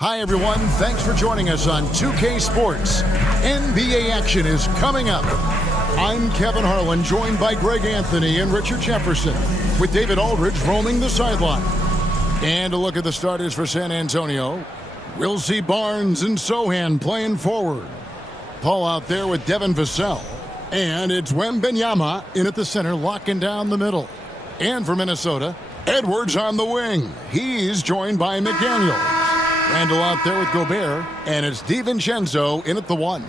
Hi, everyone. Thanks for joining us on 2K Sports. NBA action is coming up. I'm Kevin Harlan, joined by Greg Anthony and Richard Jefferson, with David Aldridge roaming the sideline. And a look at the starters for San Antonio. We'll see Barnes and Sohan playing forward. Paul out there with Devin Vassell. And it's Wembanyama in at the center, locking down the middle. And for Minnesota, Edwards on the wing. He's joined by McDaniels. Randall out there with Gobert, and it's DiVincenzo in at the one.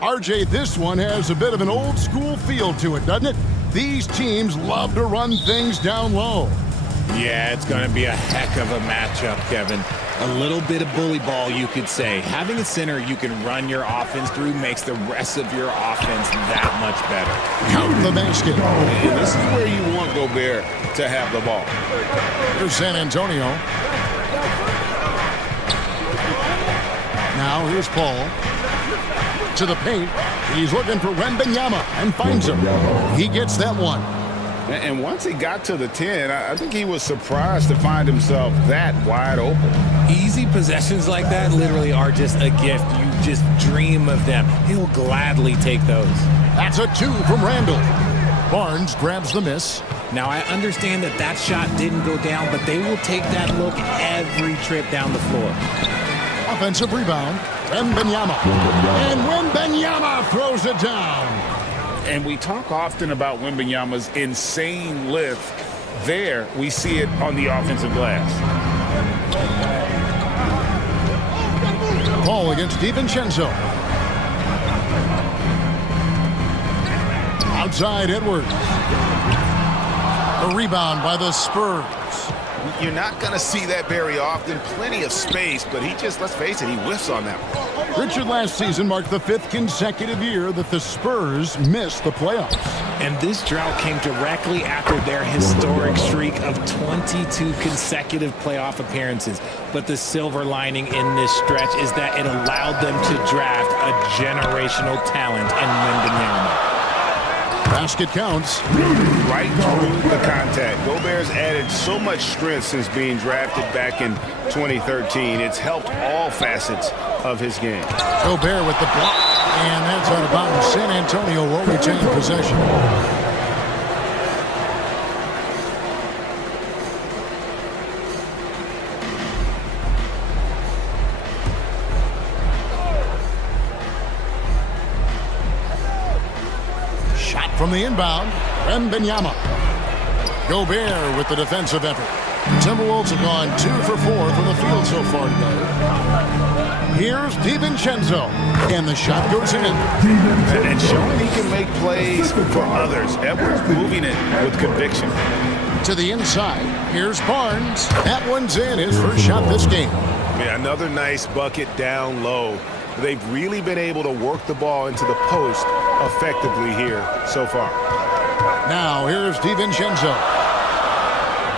RJ, this one has a bit of an old-school feel to it, doesn't it? These teams love to run things down low. Yeah, it's going to be a heck of a matchup, Kevin. A little bit of bully ball, you could say. Having a center you can run your offense through makes the rest of your offense that much better. Count the basket. And this is where you want Gobert to have the ball. Here's San Antonio. Now here's Paul. To the paint. He's looking for Wembanyama and finds him. He gets that one. And once he got to the 10, I think he was surprised to find himself that wide open. Easy possessions like that literally are just a gift. You just dream of them. He'll gladly take those. That's a 2 from Randall. Barnes grabs the miss. Now, I understand that shot didn't go down, but they will take that look every trip down the floor. Offensive rebound. Wembanyama. And Wembanyama throws it down. And we talk often about Wembanyama's insane lift. There, we see it on the offensive glass. Ball against DiVincenzo. Outside Edwards. A rebound by the Spurs. You're not going to see that very often. Plenty of space, but he just, let's face it, he whiffs on that one. Richard, last season marked the 5th consecutive year that the Spurs missed the playoffs. And this drought came directly after their historic streak of 22 consecutive playoff appearances. But the silver lining in this stretch is that it allowed them to draft a generational talent in Wembanyama. Basket counts. Right through the contact. Gobert's added so much strength since being drafted back in 2013. It's helped all facets of his game. Gobert with the block. And that's out of bounds. San Antonio will retain possession. From the inbound, Wembanyama. Gobert with the defensive effort. Timberwolves have gone 2 for 4 from the field so far today. Here's DiVincenzo. And the shot goes in. And showing he can make plays for others. Edwards moving it with conviction. To the inside. Here's Barnes. That one's in. His first shot this game. Yeah, another nice bucket down low. They've really been able to work the ball into the post effectively here so far. Now here's DiVincenzo.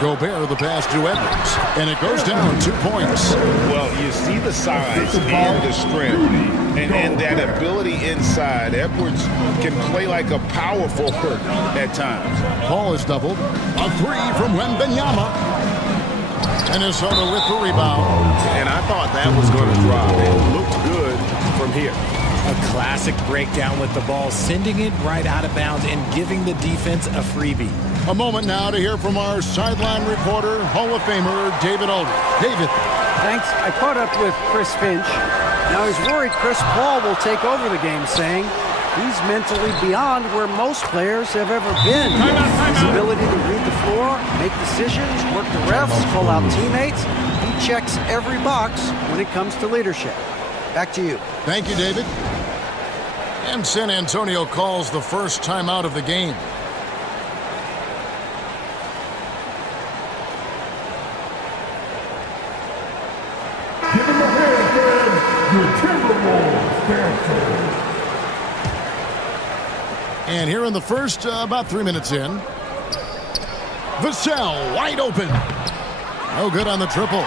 Gobert the pass to Edwards. And it goes down 2 points. Well, you see the size and the strength and that ability inside. Edwards can play like a power forward at times. Paul is doubled. A 3 from Wembanyama. Minnesota with the rebound. And I thought that was going to drop. It looked good from here. A classic breakdown with the ball, sending it right out of bounds and giving the defense a freebie. A moment now to hear from our sideline reporter, Hall of Famer David Aldridge. David. Thanks. I caught up with Chris Finch. Now he's worried Chris Paul will take over the game, saying he's mentally beyond where most players have ever been. His ability to read the floor, make decisions, work the refs, call out teammates. He checks every box when it comes to leadership. Back to you. Thank you, David. And San Antonio calls the first timeout of the game. Give him a hand, man. Your Timberwolves dancers. And here in the first, about 3 minutes in. Vassell wide open. No good on the triple.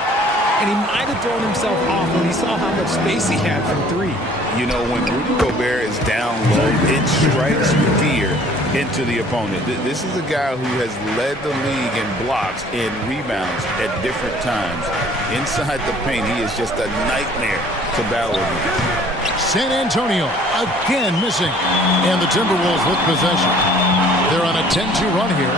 and he might have thrown himself off when he saw how much space he had from three. You know, when Rudy Gobert is down low, it strikes fear into the opponent. This is a guy who has led the league in blocks and rebounds at different times. Inside the paint, he is just a nightmare to battle with. San Antonio again missing, and the Timberwolves with possession. They're on a 10-2 run here.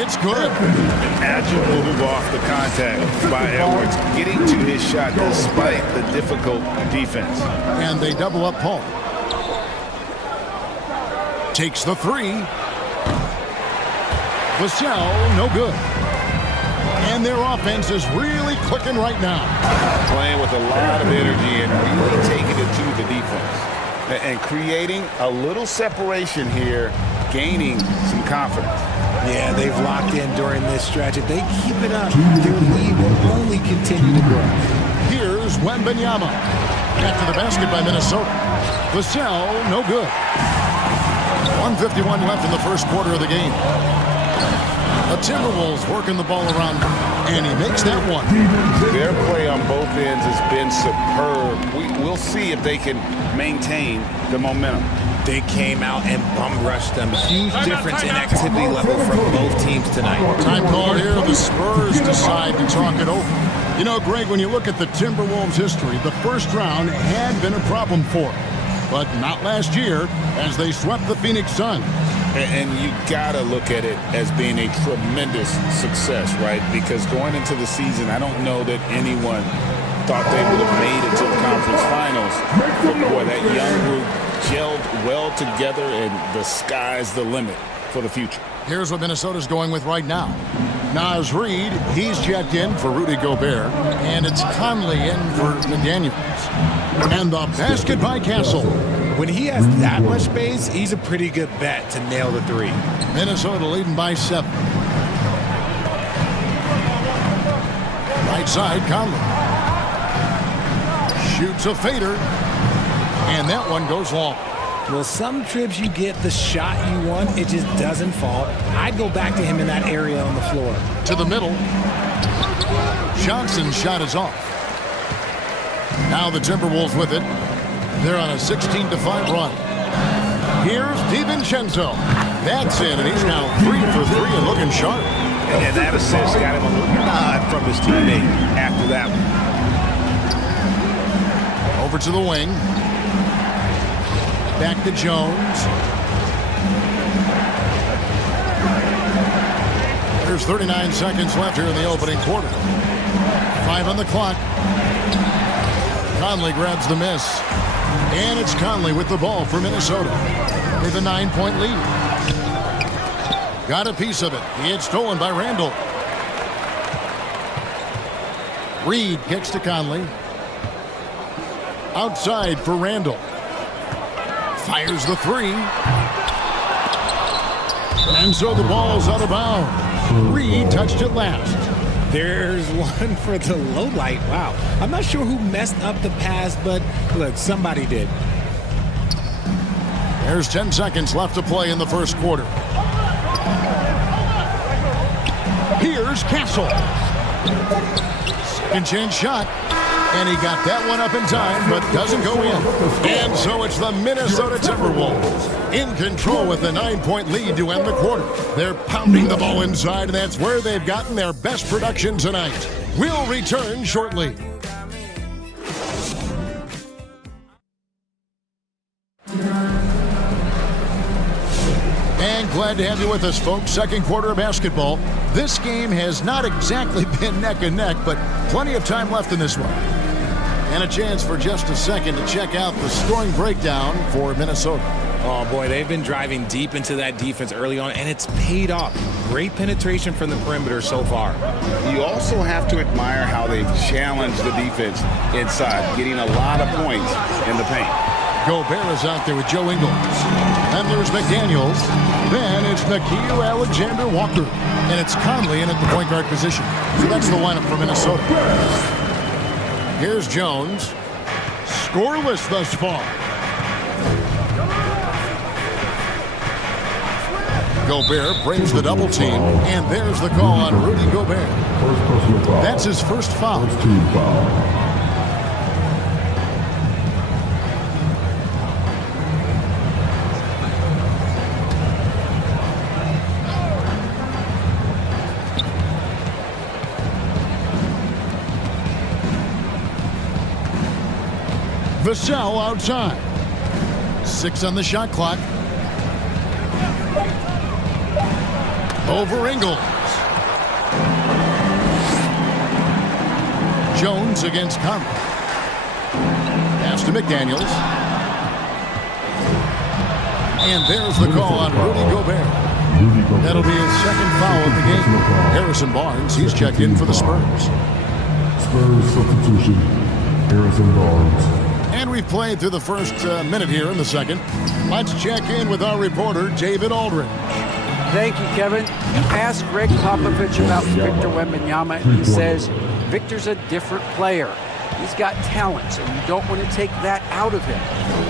It's good. An agile move off the contact by Edwards, getting to his shot despite the difficult defense. And they double up Paul. Takes the three. Vassell, no good. And their offense is really clicking right now. Playing with a lot of energy and really taking it to the defense. And creating a little separation here, gaining some confidence. Yeah, they've locked in during this stretch. If they keep it up, their lead will only continue to grow. Here's Wembanyama. After the basket by Minnesota. Vassell, no good. 1:51 left in the first quarter of the game. The Timberwolves working the ball around, and he makes that one. Their play on both ends has been superb. We'll see if they can maintain the momentum. They came out and bum rushed them. Huge difference in activity level from both teams tonight. Time call here. The Spurs decide to talk it over. You know, Greg, when you look at the Timberwolves' history, the first round had been a problem for them. But not last year, as they swept the Phoenix Suns. And you gotta look at it as being a tremendous success, right? Because going into the season, I don't know that anyone thought they would have made it to the conference finals. But boy, that young group gelled well together, and the sky's the limit for the future. Here's what Minnesota's going with right now. Naz Reid, he's checked in for Rudy Gobert, and it's Conley in for McDaniels. And the basket by Castle. When he has that much space, he's a pretty good bet to nail the three. Minnesota leading by 7. Right side, Conley. Shoots a fader. And that one goes long. Well, some trips you get the shot you want, it just doesn't fall. I'd go back to him in that area on the floor. To the middle. Johnson's shot is off. Now the Timberwolves with it. They're on a 16-5 run. Here's DiVincenzo. That's in, and he's now 3 for 3 and looking sharp. And that assist got him a little nod from his teammate after that one. Over to the wing. Back to Jones. There's 39 seconds left here in the opening quarter. 5 on the clock. Conley grabs the miss. And it's Conley with the ball for Minnesota with a 9-point lead. Got a piece of it. He had stolen by Randall. Reid kicks to Conley. Outside for Randall. Fires the three. And so the ball's out of bounds. Reid touched it last. There's one for the low light. Wow. I'm not sure who messed up the pass, but look, somebody did. There's 10 seconds left to play in the first quarter. Here's Castle. Second chance shot. And he got that one up in time, but doesn't go in. And so it's the Minnesota Timberwolves in control with the 9-point lead to end the quarter. They're pounding the ball inside, and that's where they've gotten their best production tonight. We'll return shortly. And glad to have you with us, folks. Second quarter of basketball. This game has not exactly been neck and neck, but plenty of time left in this one. And a chance for just a second to check out the scoring breakdown for Minnesota. Oh, boy, they've been driving deep into that defense early on, and it's paid off. Great penetration from the perimeter so far. You also have to admire how they've challenged the defense inside, getting a lot of points in the paint. Gobert is out there with Joe Ingles. And there's McDaniels. Then it's Nickeil Alexander-Walker. And it's Conley in at the point guard position. So that's the lineup for Minnesota. Here's Jones. Scoreless thus far. Gobert breaks the double team. And there's the call on Rudy Gobert. That That's his first foul. First team foul. Vassell outside. 6 on the shot clock. Over Ingles. Jones against Conley. Pass to McDaniels. And there's the call on Rudy Gobert. That'll be his second foul of the game. Harrison Barnes, he's checked in for the Spurs. Spurs substitution. Harrison Barnes. And we've played through the first minute here in the second. Let's check in with our reporter, David Aldridge. Thank you, Kevin. Ask Greg Popovich about Victor Wembanyama, and he says Victor's a different player. He's got talent, and you don't want to take that out of him.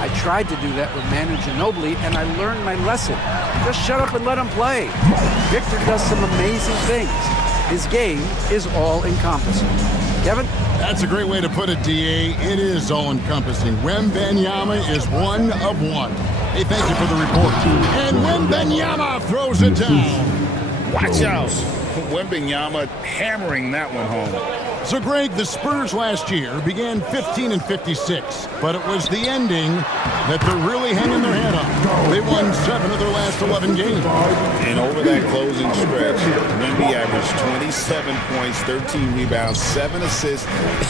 I tried to do that with Manu Ginobili, and I learned my lesson. Just shut up and let him play. Victor does some amazing things. His game is all-encompassing. Kevin? That's a great way to put it, D.A. It is all-encompassing. Wembanyama is one of one. Hey, thank you for the report. And Wembanyama throws it down. Watch out. Wembanyama hammering that one home. So, Greg, the Spurs last year began 15-56, but it was the ending that they're really hanging their head on. They won 7 of their last 11 games. And over that closing stretch, Wemby averaged 27 points, 13 rebounds, 7 assists,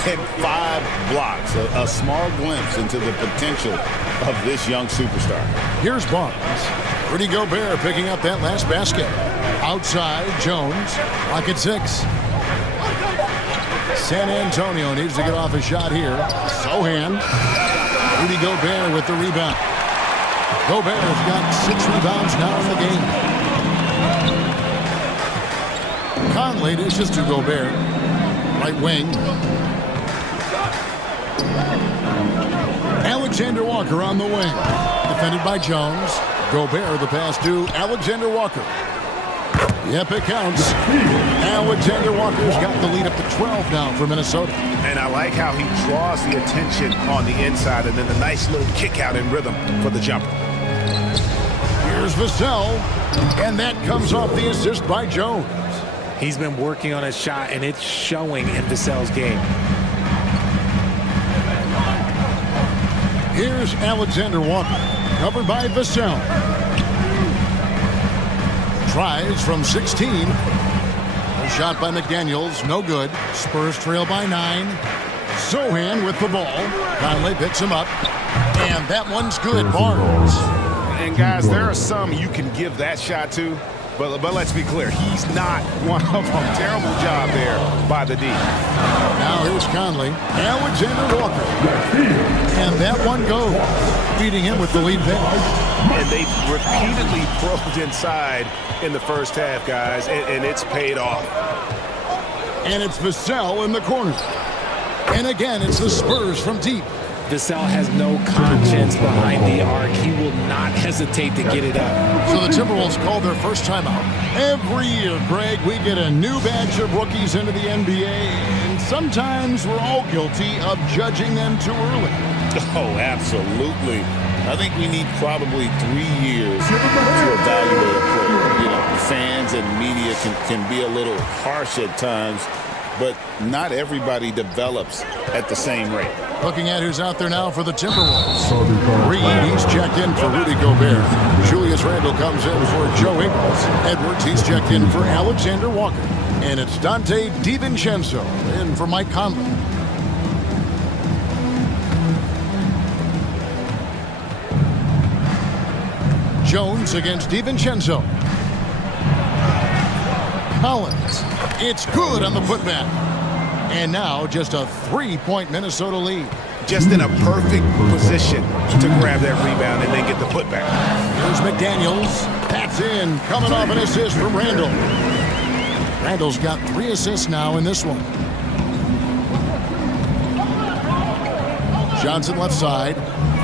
and 5 blocks. A small glimpse into the potential of this young superstar. Here's Barnes. Rudy Gobert picking up that last basket. Outside, Jones. Clock at 6. San Antonio needs to get off a shot here. Sohan. Rudy Gobert with the rebound. Gobert has got 6 rebounds now in the game. Conley dishes to Gobert. Right wing. Alexander Walker on the wing. Defended by Jones. Gobert the pass to Alexander Walker. Yep, it counts. Alexander Walker's got the lead up to 12 now for Minnesota. And I like how he draws the attention on the inside, and then the nice little kick out in rhythm for the jumper. Here's Vassell, and that comes off the assist by Jones. He's been working on his shot, and it's showing in Vassell's game. Here's Alexander Walker, covered by Vassell. Tries from 16. A shot by McDaniels, no good. Spurs trail by 9. Sohan with the ball. Conley picks him up. And that one's good, Barnes. And guys, there are some you can give that shot to, but let's be clear, he's not one of them. Terrible job there by the D. Now here's Conley. Alexander Walker. And that one goes. Beating him with the lead pass. And they repeatedly probed inside in the first half, guys, and it's paid off. And it's Vassell in the corner. And again, it's the Spurs from deep. Vassell has no conscience behind the arc. He will not hesitate to get it up. So the Timberwolves called their first timeout. Every year, Greg, we get a new batch of rookies into the NBA, and sometimes we're all guilty of judging them too early. Oh, absolutely. I think we need probably 3 years to evaluate a player. You know, fans and media can be a little harsh at times, but not everybody develops at the same rate. Looking at who's out there now for the Timberwolves. Reed, he's checked in for Rudy Gobert. Julius Randle comes in for Joe Ingles. Edwards, he's checked in for Alexander Walker. And it's Dante DiVincenzo in for Mike Conley. Jones against DiVincenzo. Collins. It's good on the putback. And now just a 3-point Minnesota lead. Just in a perfect position to grab that rebound and then get the putback. Here's McDaniels. That's in. Coming off an assist from Randle. Randle's got 3 assists now in this one. Johnson left side.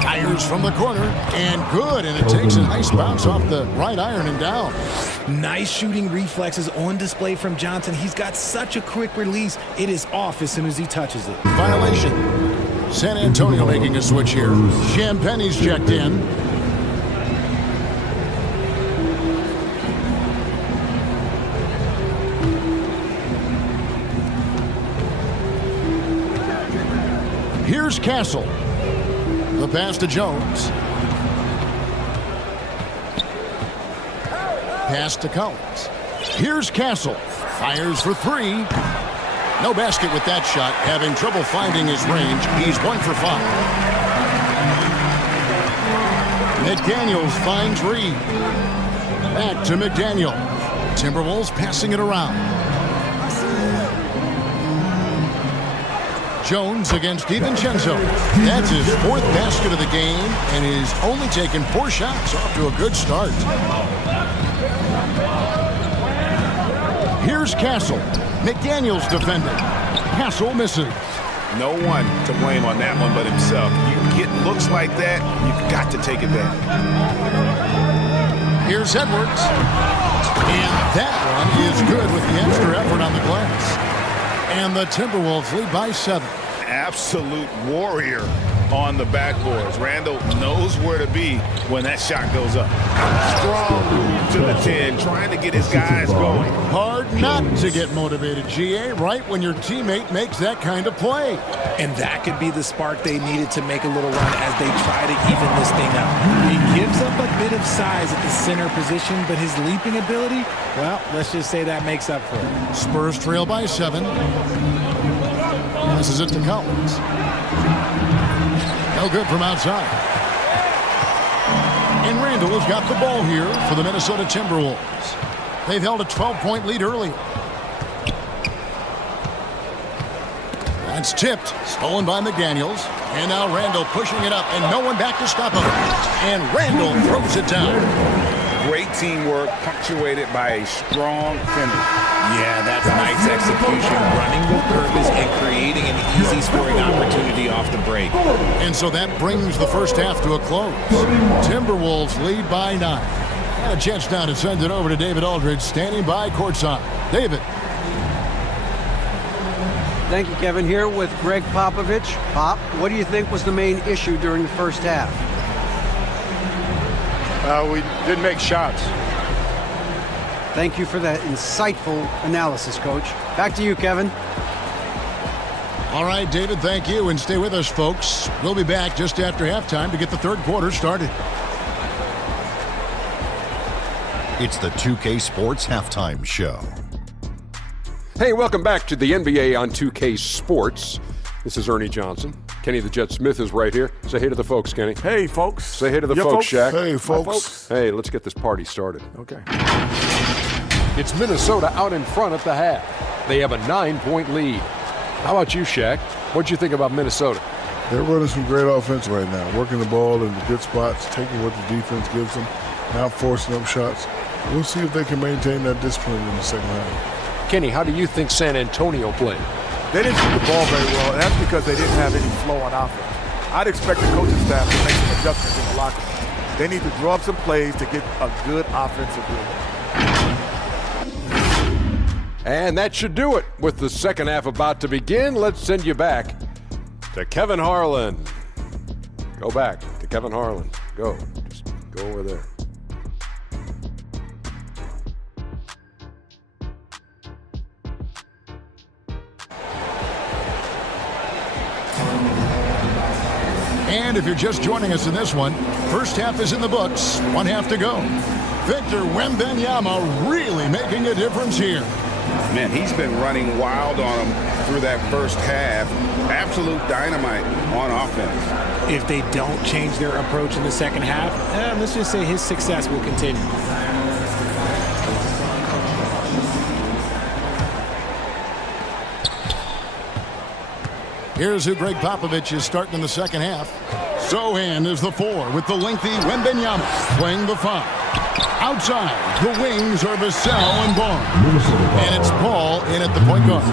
Fires from the corner, and good, and it takes a nice bounce off the right iron and down. Nice shooting reflexes on display from Johnson. He's got such a quick release. It is off as soon as he touches it. Violation. San Antonio making a switch here. Champagne's checked in. Here's Castle. The pass to Jones. Pass to Collins. Here's Castle. Fires for three. No basket with that shot. Having trouble finding his range. He's 1 for 5. McDaniels finds Reed. Back to McDaniel. Timberwolves passing it around. Jones against DiVincenzo. That's his 4th basket of the game, and he's only taken 4 shots. Off to a good start. Here's Castle. McDaniels defending. Castle misses. No one to blame on that one but himself. You get looks like that, you've got to take it back. Here's Edwards. And that one is good with the extra effort on the glass. And the Timberwolves lead by 7. Absolute warrior on the backboards. Randall knows where to be when that shot goes up. Strong move to the 10, trying to get his guys going. Hard not to get motivated, GA, right when your teammate makes that kind of play. And that could be the spark they needed to make a little run as they try to even this thing up. He gives up a bit of size at the center position, but his leaping ability, well, let's just say that makes up for it. Spurs trail by 7. Passes it to Collins. No good from outside. And Randall has got the ball here for the Minnesota Timberwolves. They've held a 12-point lead early. That's tipped. Stolen by McDaniels. And now Randall pushing it up, and no one back to stop him. And Randall throws it down. Great teamwork, punctuated by a strong finish. Yeah, that's nice execution, running with purpose and creating an easy scoring opportunity off the break. And so that brings the first half to a close. Timberwolves lead by 9. And a chance now to send it over to David Aldridge, standing by courtside. David. Thank you, Kevin. Here with Greg Popovich. Pop, what do you think was the main issue during the first half? We didn't make shots. Thank you for that insightful analysis, Coach. Back to you, Kevin. All right, David, thank you. And stay with us, folks. We'll be back just after halftime to get the third quarter started. It's the 2K Sports Halftime Show. Hey, welcome back to the NBA on 2K Sports. This is Ernie Johnson. Kenny the Jet Smith is right here. Say hey to the folks, Kenny. Hey, folks. Say hey to the folks, Shaq. Hey, folks. Hi, folks. Hey, let's get this party started. Okay. It's Minnesota out in front at the half. They have a 9-point lead. How about you, Shaq? What'd you think about Minnesota? They're running some great offense right now, working the ball in the good spots, taking what the defense gives them, not forcing up shots. We'll see if they can maintain that discipline in the second half. Kenny, how do you think San Antonio played? They didn't shoot the ball very well, and that's because they didn't have any flow on offense. I'd expect the coaching staff to make some adjustments in the locker room. They need to draw up some plays to get a good offensive rhythm. And that should do it. With the second half about to begin, let's send you back to Kevin Harlan. Go back to Kevin Harlan. Go. Just go over there. And if you're just joining us in this one, first half is in the books. 1 half to go. Victor Wembanyama really making a difference here. Man, he's been running wild on him through that first half. Absolute dynamite on offense. If they don't change their approach in the second half, let's just say his success will continue. Here's who Greg Popovich is starting in the second half. Sohan is the 4 with the lengthy Wembanyama playing the 5. Outside, the wings are Vassell and Barnes. And it's Paul in at the point guard.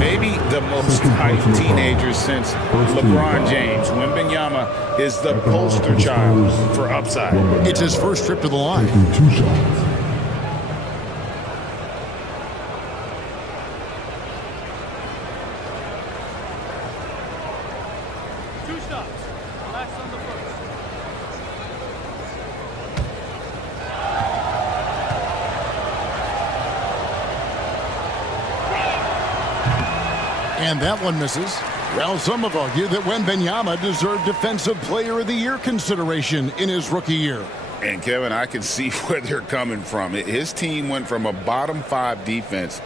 Maybe the most hyped teenagers since LeBron James. Wembanyama is the poster child for upside. It's his first trip to the line. Two shots. And that one misses. Well, some have argued that Wembanyama deserved Defensive Player of the Year consideration in his rookie year. And, Kevin, I can see where they're coming from. His team went from a bottom 5 defense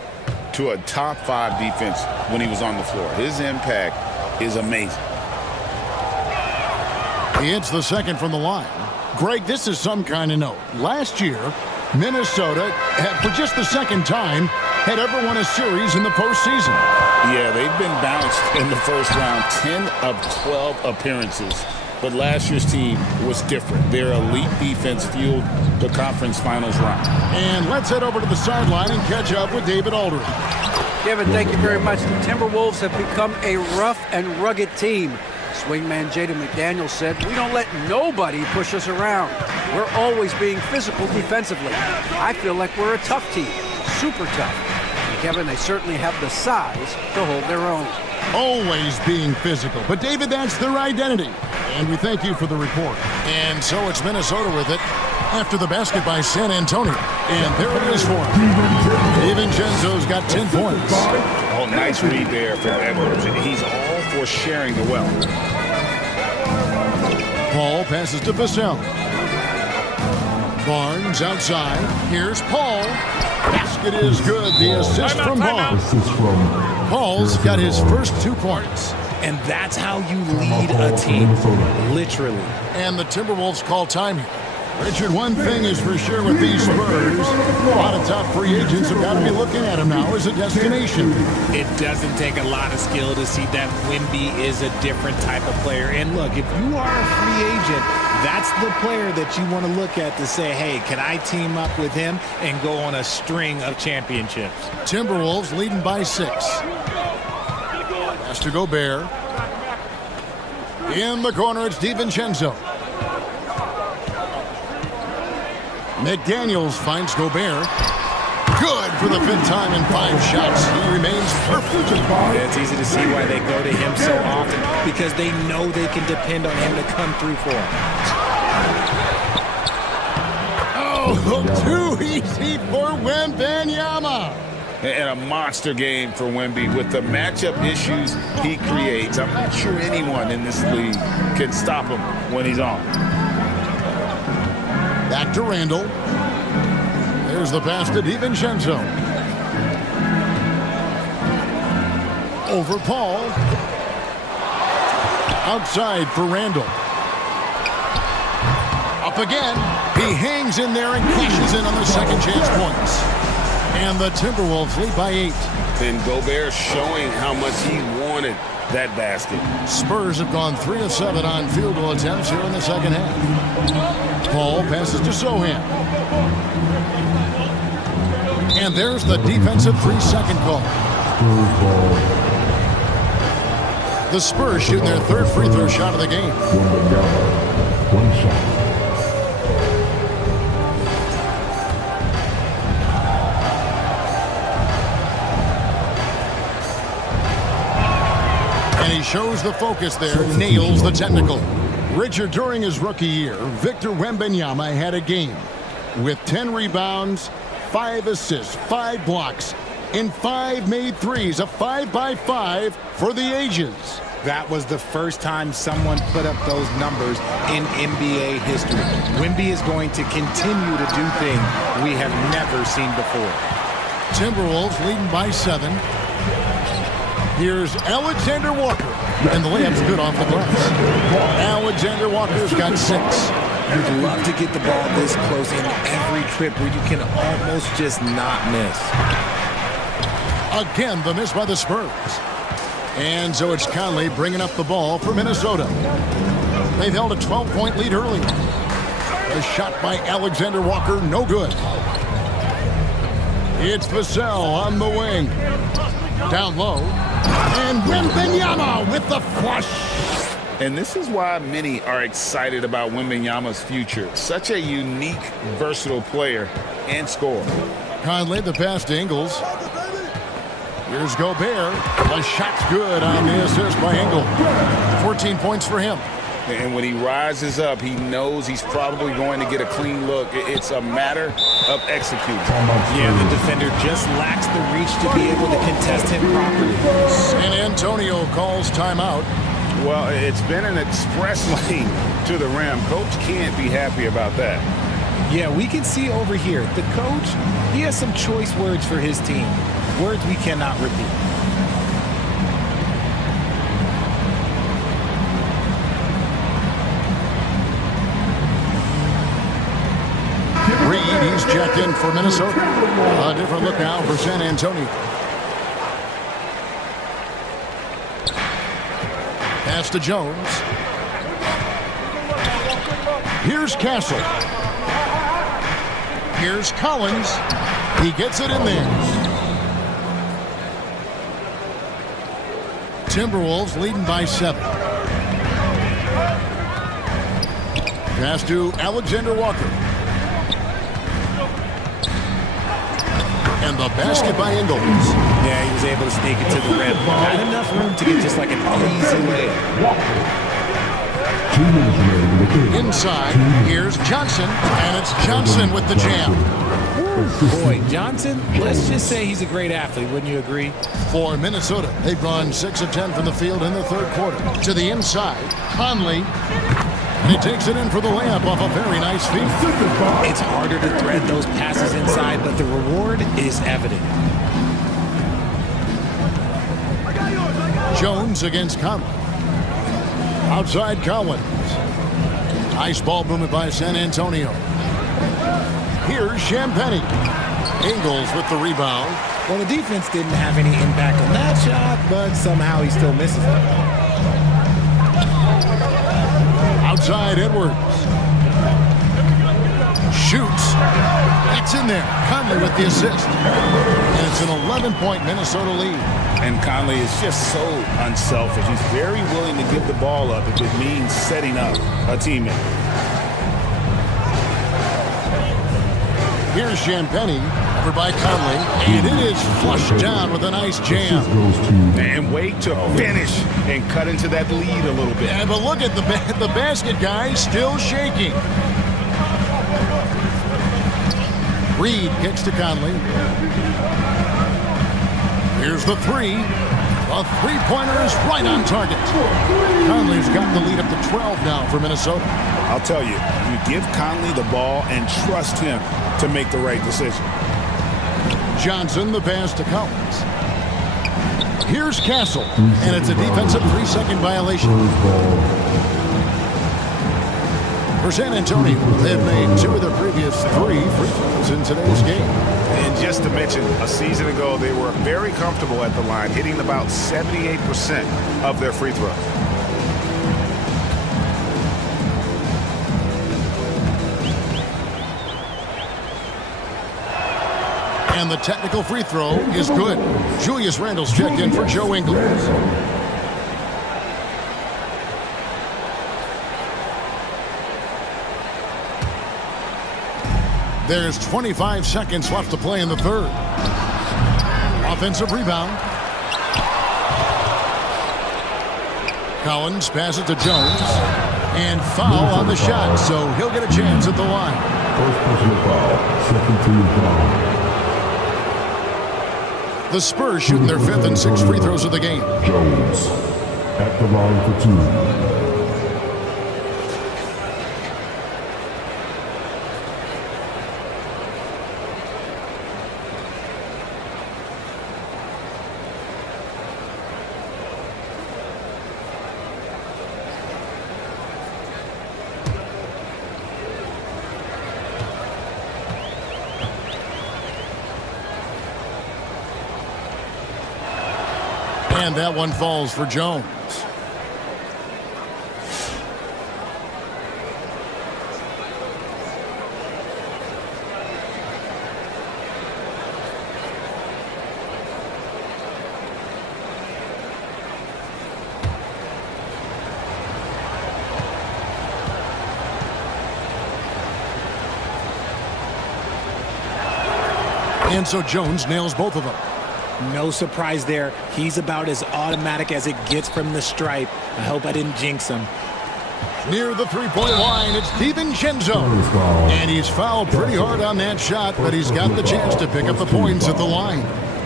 to a top 5 defense when he was on the floor. His impact is amazing. He hits the second from the line. Greg, this is some kind of note. Last year, Minnesota, for just the second time, had ever won a series in the postseason. Yeah, they've been bounced in the first round, 10 of 12 appearances. But last year's team was different. Their elite defense fueled the conference finals run. And let's head over to the sideline and catch up with David Aldridge. Kevin, thank you very much. The Timberwolves have become a rough and rugged team. Swingman Jaden McDaniels said, "We don't let nobody push us around. We're always being physical defensively. I feel like we're a tough team, super tough." And Kevin, they certainly have the size to hold their own. Always being physical. But, David, that's their identity. And we thank you for the report. And so it's Minnesota with it after the basket by San Antonio. And there it is for him. DiVincenzo's got 10 points. Oh, nice read there from Edwards. He's all for sharing the wealth. Paul passes to Vassell. Barnes outside. Here's Paul. Basket is good. The assist from Barnes. Paul's got his first 2 points. And that's how you lead a team, literally. And the Timberwolves call time here. Richard, one thing is for sure with these Spurs, a lot of top free agents have got to be looking at him now as a destination. It doesn't take a lot of skill to see that Wemby is a different type of player. And look, if you are a free agent, that's the player that you want to look at to say, hey, can I team up with him and go on a string of championships? Timberwolves leading by 6. Pass to Gobert. In the corner, it's DiVincenzo. McDaniels finds Gobert. Good for the 5th time in 5 shots. He remains perfect. Yeah, it's easy to see why they go to him so often, because they know they can depend on him to come through for them. Oh, too easy for Wembanyama. And a monster game for Wemby with the matchup issues he creates. I'm not sure anyone in this league can stop him when he's on. Back to Randall. There's the pass to DiVincenzo. Over Paul. Outside for Randall. Up again. He hangs in there and cashes in on the second chance points. And the Timberwolves lead by 8. And Gobert showing how much he wanted that basket. Spurs have gone 3 of 7 on field goal attempts here in the second half. Paul passes to Sohan. And there's the defensive 3-second call. The Spurs shooting their 3rd free throw shot of the game. One shot. And he shows the focus there, nails the technical. Richard, during his rookie year, Victor Wembanyama had a game with 10 rebounds, 5 assists, 5 blocks, and 5 made threes, a 5-by-5 for the ages. That was the first time someone put up those numbers in NBA history. Wemby is going to continue to do things we have never seen before. Timberwolves leading by 7. Here's Alexander Walker, and the layup's good off the glass. Alexander Walker's got 6. You'd love to get the ball this close in every trip where you can almost just not miss. Again, the miss by the Spurs. And so it's Conley bringing up the ball for Minnesota. They've held a 12-point lead early. A shot by Alexander Walker, no good. It's Vassell on the wing. Down low. And Wembanyama with the flush. And this is why many are excited about Wembanyama's future. Such a unique, versatile player and scorer. Conley, the pass to Ingles. Here's Gobert. The shot's good on the assist by Ingle. 14 points for him. And when he rises up, he knows he's probably going to get a clean look. It's a matter of executing. Yeah, the defender just lacks the reach to be able to contest him properly. San Antonio calls timeout. Well, it's been an express lane to the rim. Coach can't be happy about that. Yeah, we can see over here, the coach, he has some choice words for his team. Words we cannot repeat. Reed, he's checked in for Minnesota. A different look now for San Antonio. Pass to Jones. Here's Castle. Here's Collins. He gets it in there. Timberwolves leading by 7. Pass to Alexander Walker. And the basket by Ingles. Yeah, he was able to sneak it to the rim. Not enough room to get just like an easy layup. Inside, here's Johnson, and it's Johnson with the jam. Boy, Johnson, let's just say he's a great athlete, wouldn't you agree? For Minnesota, they've gone 6 of 10 from the field in the third quarter. To the inside, Conley. And he takes it in for the layup off a very nice feed. It's harder to thread those passes inside, but the reward is evident. Jones against Conley. Outside Collins. Nice ball movement by San Antonio. Here's Champagnie. Ingles with the rebound. Well, the defense didn't have any impact on that shot, but somehow he still misses it. Outside Edwards. Shoots. It's in there. Conley with the assist. And it's an 11-point Minnesota lead. And Conley is just so unselfish. He's very willing to give the ball up if it means setting up a teammate. Here's Champagnie, over by Conley, and it is flushed down with a nice jam. And wait to finish and cut into that lead a little bit. Yeah, but look at the basket guy still shaking. Reed kicks to Conley. Here's the three. A three-pointer is right on target. Conley's got the lead up to 12 now for Minnesota. I'll tell you, you give Conley the ball and trust him to make the right decision. Johnson, the pass to Collins. Here's Castle, and it's a defensive 3-second violation. For San Antonio, they've made 2 of their previous 3 free throws in today's game. And just to mention, a season ago, they were very comfortable at the line, hitting about 78% of their free throws. And the technical free throw is good. Julius Randle's checked in for Joe Ingles. There's 25 seconds left to play in the third. Offensive rebound. Collins passes to Jones. And foul on the shot, so he'll get a chance at the line. First personal foul, second team foul. The Spurs shooting their 5th and 6th free throws of the game. Jones at the line for 2. And that one falls for Jones. And so Jones nails both of them. No surprise there. He's about as automatic as it gets from the stripe. I hope I didn't jinx him. Near the three-point line, it's DiVincenzo. And he's fouled pretty hard on that shot, but he's got the chance to pick up the points at the line.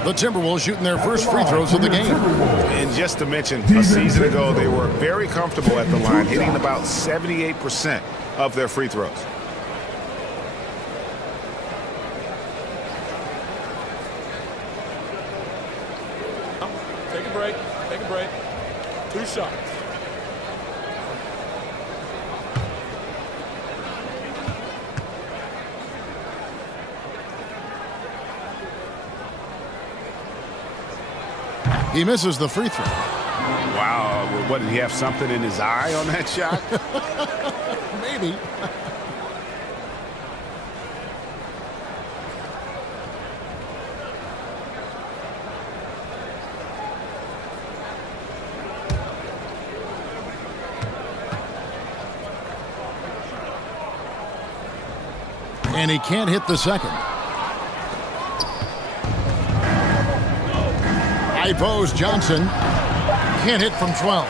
The Timberwolves shooting their first free throws of the game. And just to mention, a season ago, they were very comfortable at the line, hitting about 78% of their free throws. Take a break. Take a break. 2 shots. He misses the free throw. Wow, what, did he have something in his eye on that shot? Maybe. And he can't hit the second. High post, Johnson. Can't hit from 12.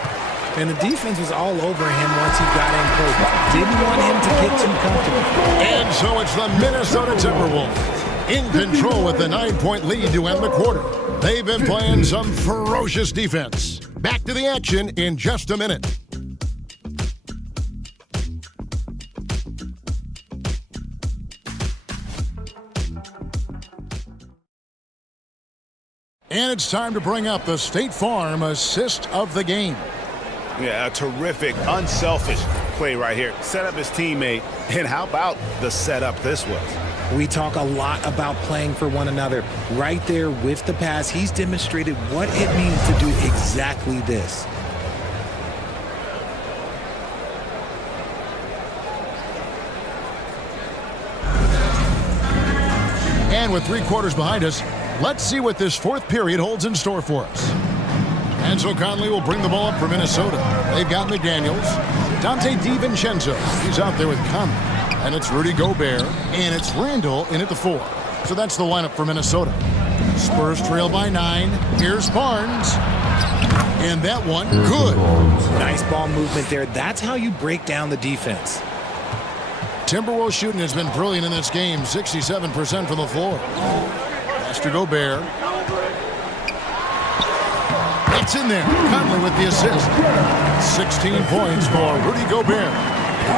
And the defense was all over him once he got in close. Didn't want him to get too comfortable. And so it's the Minnesota Timberwolves in control with the 9-point lead to end the quarter. They've been playing some ferocious defense. Back to the action in just a minute. And it's time to bring up the State Farm assist of the game. Yeah, a terrific, unselfish play right here. Set up his teammate, and how about the setup this was? We talk a lot about playing for one another. Right there with the pass, he's demonstrated what it means to do exactly this. And with 3 quarters behind us, let's see what this fourth period holds in store for us. And so Conley will bring the ball up for Minnesota. They've got McDaniels. Dante DiVincenzo. He's out there with Conley. And it's Rudy Gobert. And it's Randall in at the 4. So that's the lineup for Minnesota. Spurs trail by 9. Here's Barnes. And that one, good. Nice ball movement there. That's how you break down the defense. Timberwolves shooting has been brilliant in this game. 67% from the floor. Master Gobert. It's in there. Conley with the assist. 16 points for Rudy Gobert.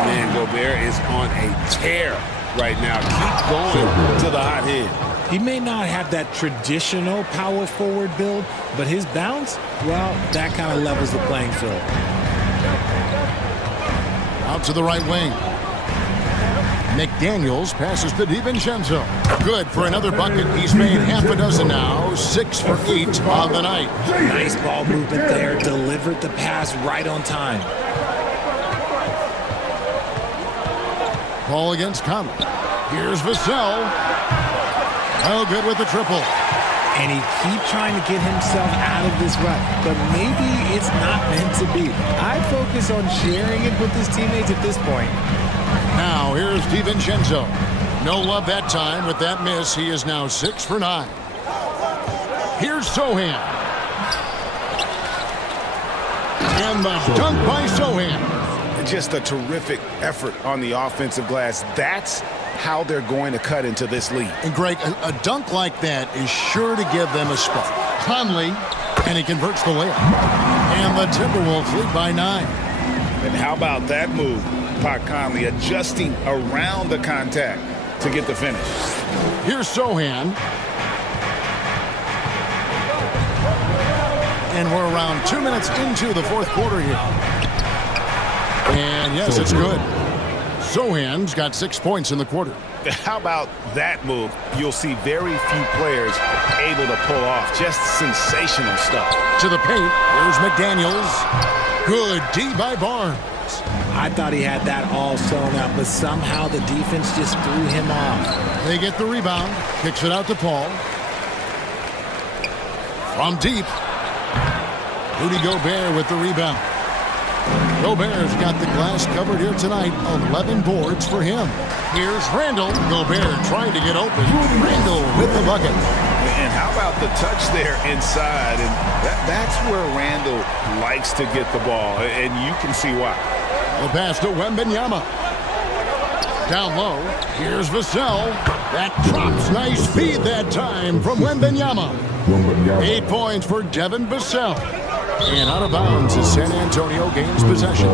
Man, Gobert is on a tear right now. Keep going to the hot hand. He may not have that traditional power forward build, but his bounce, well, that kind of levels the playing field. Out to the right wing. McDaniels passes to DiVincenzo. Good for another bucket. He's made half a dozen now. 6 for 8 on the night. Nice ball movement there. Delivered the pass right on time. Ball against Conley. Here's Vassell. Oh, good with the triple. And he keeps trying to get himself out of this rut, but maybe it's not meant to be. I'd focus on sharing it with his teammates at this point. Now, here's DiVincenzo. No love that time with that miss. He is now 6 for 9. Here's Sohan. And the dunk by Sohan. Just a terrific effort on the offensive glass. That's how they're going to cut into this lead. And Greg, a dunk like that is sure to give them a spark. Conley, and he converts the layup. And the Timberwolves lead by 9. And how about that move? Pat Conley adjusting around the contact to get the finish. Here's Sohan. And we're around 2 minutes into the fourth quarter here. And yes, it's good. Sohan's got 6 points in the quarter. How about that move? You'll see very few players able to pull off. Just sensational stuff. To the paint. Here's McDaniels. Good D by Barnes. I thought he had that all sewn up, but somehow the defense just threw him off. They get the rebound. Kicks it out to Paul. From deep. Rudy Gobert with the rebound. Gobert's got the glass covered here tonight. 11 boards for him. Here's Randall. Gobert trying to get open. Randall with the bucket. And how about the touch there inside? And that's where Randall likes to get the ball, and you can see why. The pass to Wembanyama. Down low, here's Vassell. That drops. Nice feed that time from Wembanyama. 8 points for Devin Vassell. And out of bounds is San Antonio gains possession.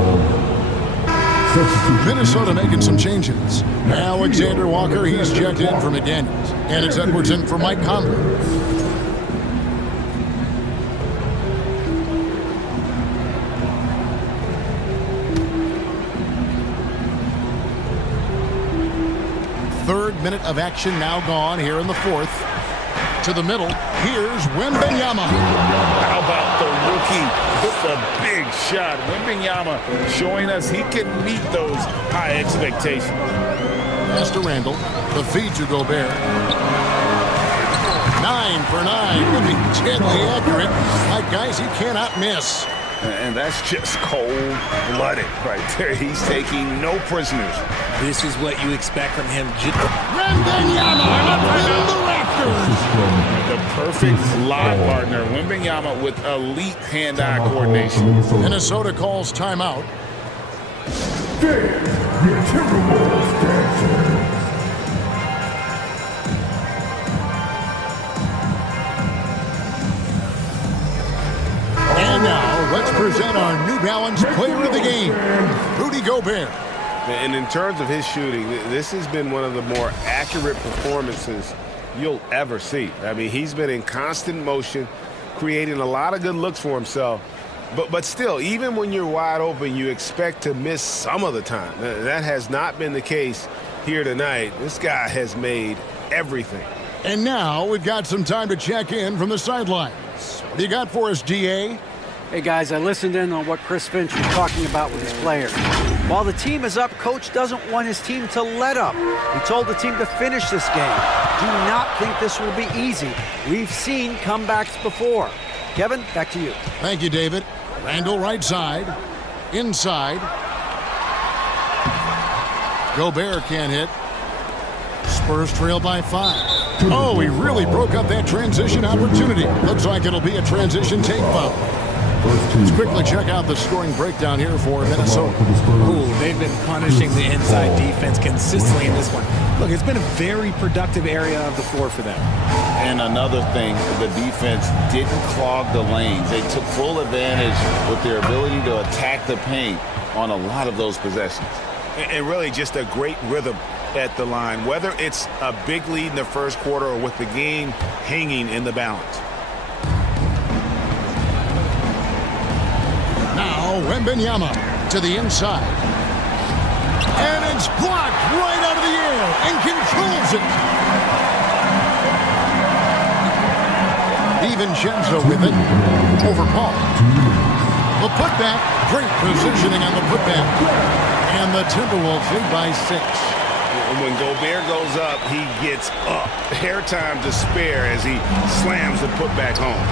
Minnesota making some changes. Alexander Walker, he's checked in for McDaniels. And it's Edwards in for Mike Conley. Third minute of action now gone here in the fourth. To the middle, here's Wembanyama. How about the rookie with a big shot? Wembanyama showing us he can meet those high expectations. Pass to Randall. The feed to Gobert. 9 for 9. Looking deadly accurate. Like guys he cannot miss. And that's just cold-blooded right there. He's taking no prisoners. This is what you expect from him. Wembanyama up in the rafters. The perfect lot partner. Wembanyama with elite hand-eye coordination. Minnesota calls timeout. Your Timberwolves dancing. And now, let's present our New Balance player of the game, Rudy Gobert. And in terms of his shooting, this has been one of the more accurate performances you'll ever see. I mean, he's been in constant motion, creating a lot of good looks for himself. But still, even when you're wide open, you expect to miss some of the time. That has not been the case here tonight. This guy has made everything. And now we've got some time to check in from the sidelines. What do you got for us, DA? Hey, guys, I listened in on what Chris Finch was talking about with his players. While the team is up, Coach doesn't want his team to let up. He told the team to finish this game. Do not think this will be easy. We've seen comebacks before. Kevin, back to you. Thank you, David. Randall right side. Inside. Gobert can't hit. Spurs trail by 5. Oh, he really broke up that transition opportunity. Looks like it'll be a transition take foul. Let's quickly check out the scoring breakdown here for Minnesota. Ooh, they've been punishing the inside defense consistently in this one. Look, it's been a very productive area of the floor for them. And another thing, the defense didn't clog the lanes. They took full advantage with their ability to attack the paint on a lot of those possessions. And really just a great rhythm at the line, whether it's a big lead in the first quarter or with the game hanging in the balance. Now Wembanyama to the inside. And it's blocked right out of the air and controls it. DiVincenzo with it. Over Paul. The putback. Great positioning on the putback. And the Timberwolves lead by 6. When Gobert goes up, he gets up. Hair time to spare as he slams the putback home.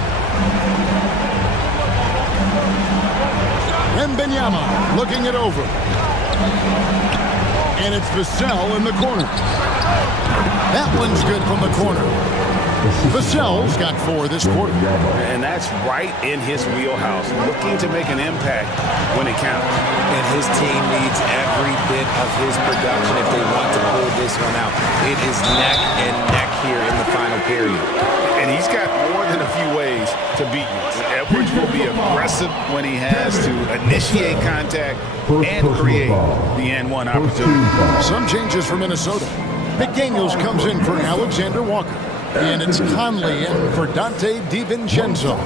Wembanyama looking it over. And it's Vassell in the corner. That one's good from the corner. Vassell's got 4 this quarter. And that's right in his wheelhouse, looking to make an impact when it counts. And his team needs every bit of his production if they want to pull this one out. It is neck and neck here in the final period. And he's got more than a few ways to beat you. Edwards will be aggressive when he has to initiate contact and create the and-one opportunity. Some changes for Minnesota. McDaniels comes in for Alexander Walker. And it's Conley in for Dante DiVincenzo.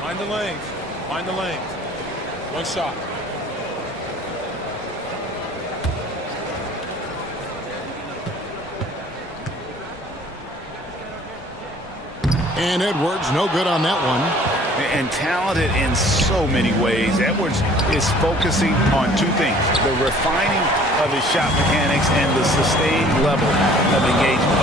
Mind the lanes. Mind the lanes. One shot. And Edwards, no good on that one. And talented in so many ways. Edwards is focusing on 2 things: the refining of his shot mechanics and the sustained level of engagement.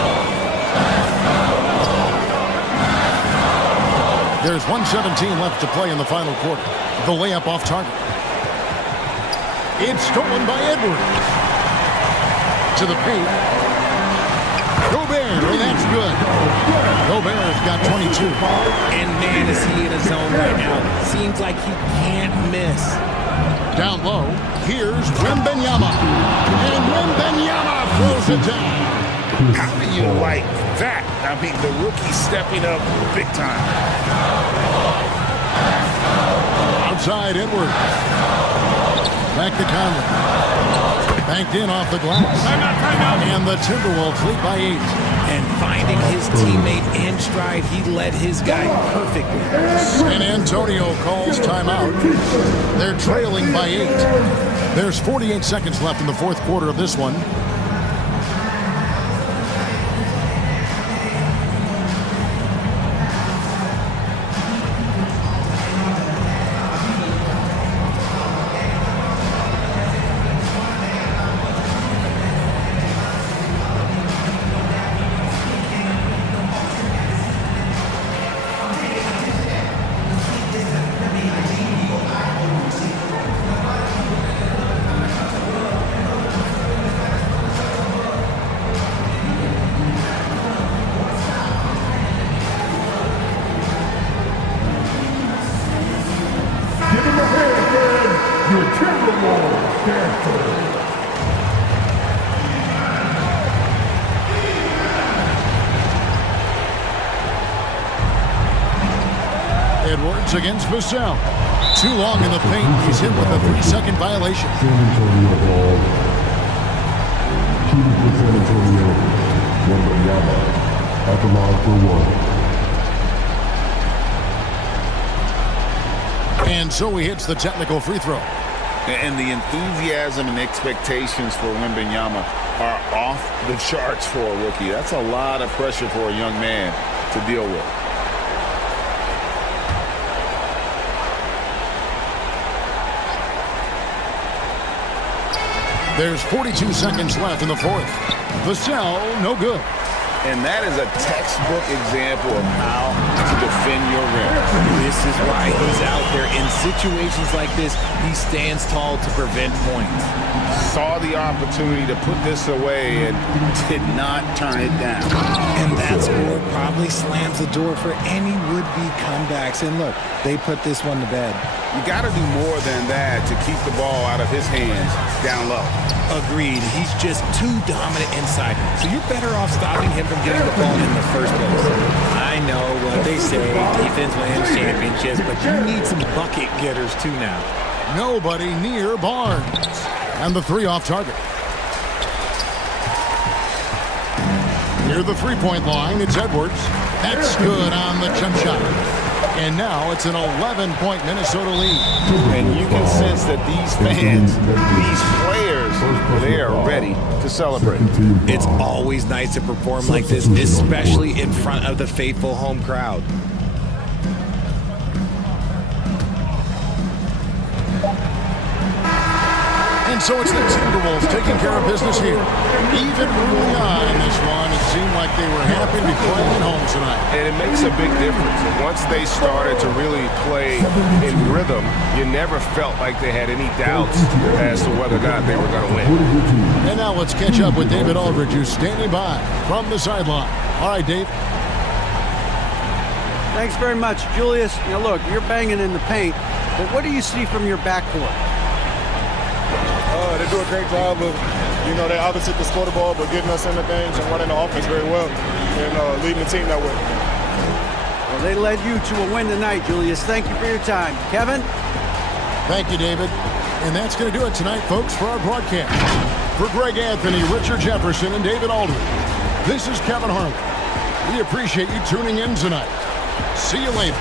There's 1:17 left to play in the final quarter. The layup off target. It's stolen by Edwards. To the paint. Gobert, and that's good. Gobert's got 22. And man, is he in a zone right now. Seems like he can't miss. Down low, here's Wembanyama. And Wembanyama throws it down. How do you like that? I mean, the rookie stepping up big time. Outside Edwards. Back to Conley. Banked in off the glass. Timeout. And the Timberwolves lead by 8. And finding his teammate in stride, he led his guy perfectly. San Antonio calls timeout. They're trailing by 8. There's 48 seconds left in the fourth quarter of this one. Edwards against Vassell. Too long in the paint. He's hit with a 3-second violation. San Antonio ball. Shooting for San Antonio. Wembanyama at the line for 1. And so he hits the technical free throw. And the enthusiasm and expectations for Wembanyama are off the charts for a rookie. That's a lot of pressure for a young man to deal with. There's 42 seconds left in the fourth. Vassell, no good. And that is a textbook example of how to defend your rim. This is why he's out there. In situations like this, he stands tall to prevent points. Saw the opportunity to put this away and did not turn it down. And that score probably slams the door for any would-be comebacks. And look, they put this one to bed. You got to do more than that to keep the ball out of his hands down low. Agreed. He's just too dominant inside. So you're better off stopping him from getting the ball in the first place. I know what they say, defense wins championships, but you need some bucket getters too now. Nobody near Barnes. And the 3 off target. Near the three-point line, it's Edwards. That's good on the jump shot. And now it's an 11-point Minnesota lead. And you can sense that these fans, these players, they are ready to celebrate. It's always nice to perform like this, especially in front of the faithful home crowd. And so it's the Timberwolves taking care of business here. Even early on in this one, it seemed like they were happy to be playing at home tonight. And it makes a big difference. And once they started to really play in rhythm, you never felt like they had any doubts as to whether or not they were going to win. And now let's catch up with David Aldridge, who's standing by from the sideline. All right, Dave. Thanks very much, Julius. Now, look, you're banging in the paint, but what do you see from your backcourt? They do a great job of, they obviously can score the ball, but getting us into things and running the offense very well and leading the team that way. Well, they led you to a win tonight, Julius. Thank you for your time. Kevin? Thank you, David. And that's going to do it tonight, folks, for our broadcast. For Greg Anthony, Richard Jefferson, and David Aldridge, this is Kevin Harlan. We appreciate you tuning in tonight. See you later.